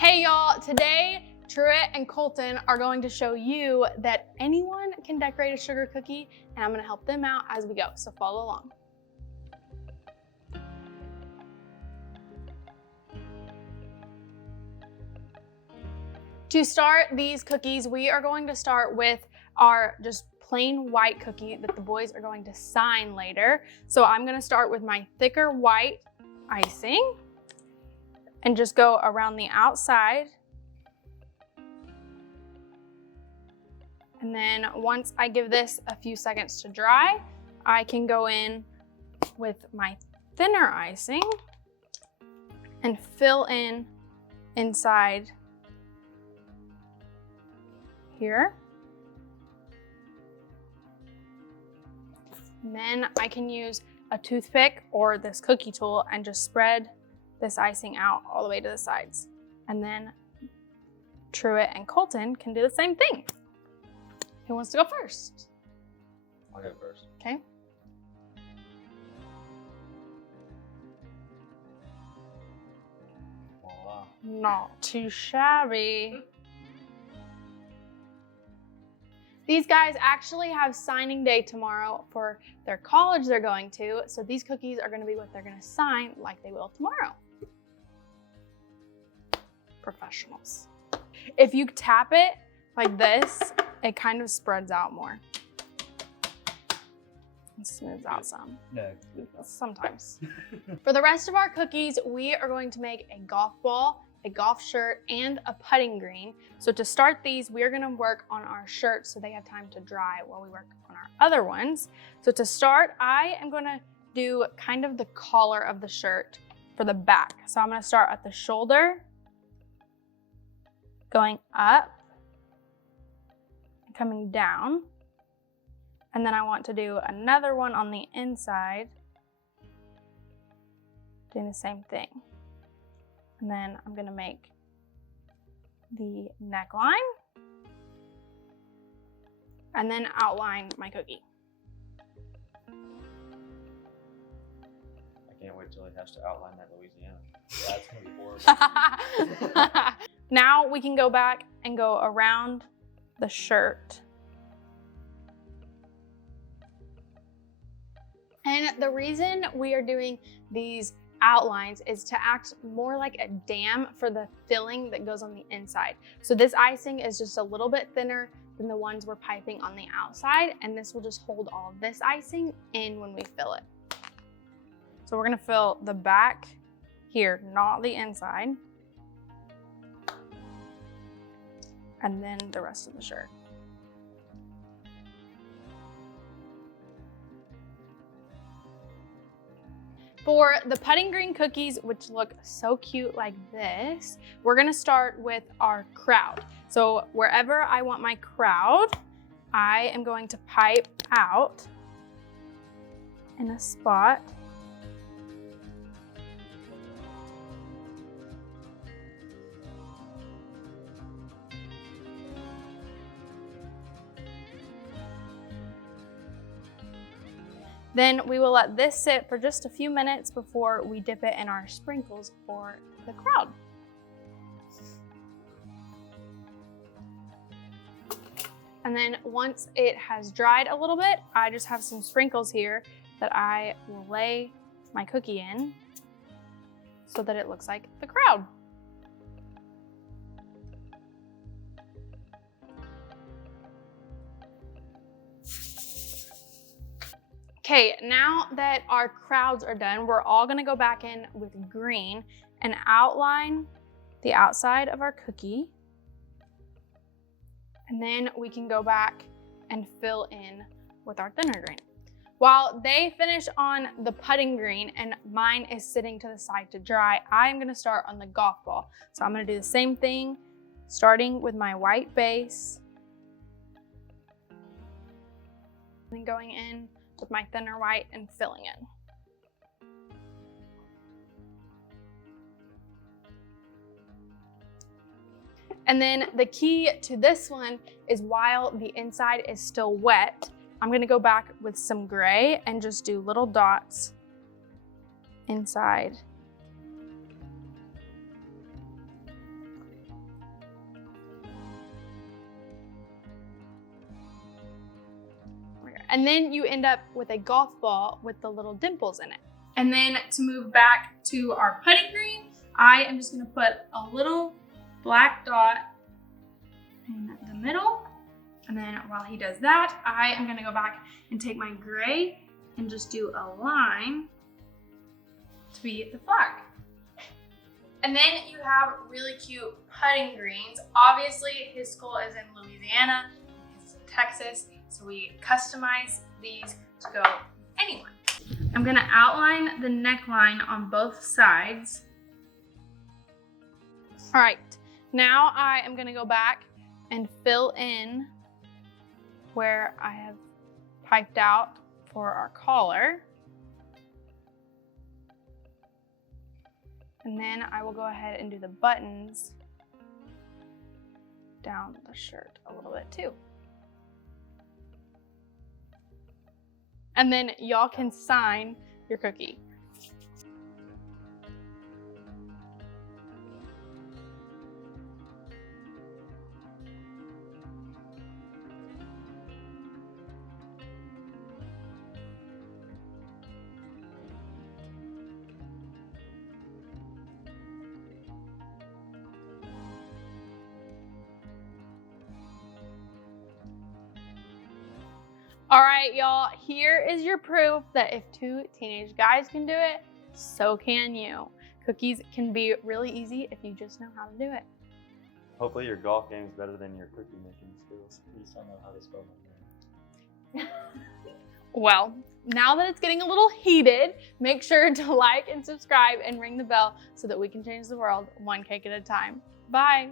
Hey y'all, today Truit and Colton are going to show you that anyone can decorate a sugar cookie, and I'm gonna help them out as we go, so follow along. To start these cookies, we are going to start with our just plain white cookie that the boys are going to sign later. So I'm gonna start with my thicker white icing and just go around the outside. And then once I give this a few seconds to dry, I can go in with my thinner icing and fill in inside here. And then I can use a toothpick or this cookie tool and just spread this icing out all the way to the sides. And then Truit and Colton can do the same thing. Who wants to go first? I'll go first. Okay. Voila. Not too shabby. These guys actually have signing day tomorrow for their college they're going to, so these cookies are gonna be what they're gonna sign like they will tomorrow. Professionals. If you tap it like this, it kind of spreads out more. And smooths out some. No. Sometimes. For the rest of our cookies, we are going to make a golf ball, a golf shirt, and a putting green. So to start these, we're gonna work on our shirts so they have time to dry while we work on our other ones. So to start, I am gonna do kind of the collar of the shirt for the back. So I'm gonna start at the shoulder, going up, and coming down. And then I want to do another one on the inside, doing the same thing. And then I'm gonna make the neckline and then outline my cookie. I can't wait till he has to outline that Louisiana. That's gonna be horrible. Now we can go back and go around the shirt. And the reason we are doing these outlines is to act more like a dam for the filling that goes on the inside. So this icing is just a little bit thinner than the ones we're piping on the outside, and this will just hold all of this icing in when we fill it. So we're gonna fill the back here, not the inside, and then the rest of the shirt. For the putting green cookies, which look so cute like this, we're gonna start with our crowd. So wherever I want my crowd, I am going to pipe out in a spot. Then we will let this sit for just a few minutes before we dip it in our sprinkles for the crowd. And then once it has dried a little bit, I just have some sprinkles here that I will lay my cookie in so that it looks like the crowd. Okay, now that our crowds are done, we're all gonna go back in with green and outline the outside of our cookie. And then we can go back and fill in with our thinner green. While they finish on the putting green and mine is sitting to the side to dry, I'm gonna start on the golf ball. So I'm gonna do the same thing, starting with my white base, and then going in with my thinner white and filling in. And then the key to this one is while the inside is still wet, I'm gonna go back with some gray and just do little dots inside And then you end up with a golf ball with the little dimples in it. And then to move back to our putting green, I am just gonna put a little black dot in the middle. And then while he does that, I am gonna go back and take my gray and just do a line to be the flag. And then you have really cute putting greens. Obviously, his school is in Louisiana, it's in Texas, so we customize these to go anywhere. I'm gonna outline the neckline on both sides. All right, now I am gonna go back and fill in where I have piped out for our collar. And then I will go ahead and do the buttons down the shirt a little bit too. And then y'all can sign your cookie. All right, y'all, here is your proof that if 2 teenage guys can do it, so can you. Cookies can be really easy if you just know how to do it. Hopefully your golf game is better than your cookie making skills. Please don't know how to spell my name. Well, now that it's getting a little heated, make sure to like and subscribe and ring the bell so that we can change the world one cake at a time. Bye.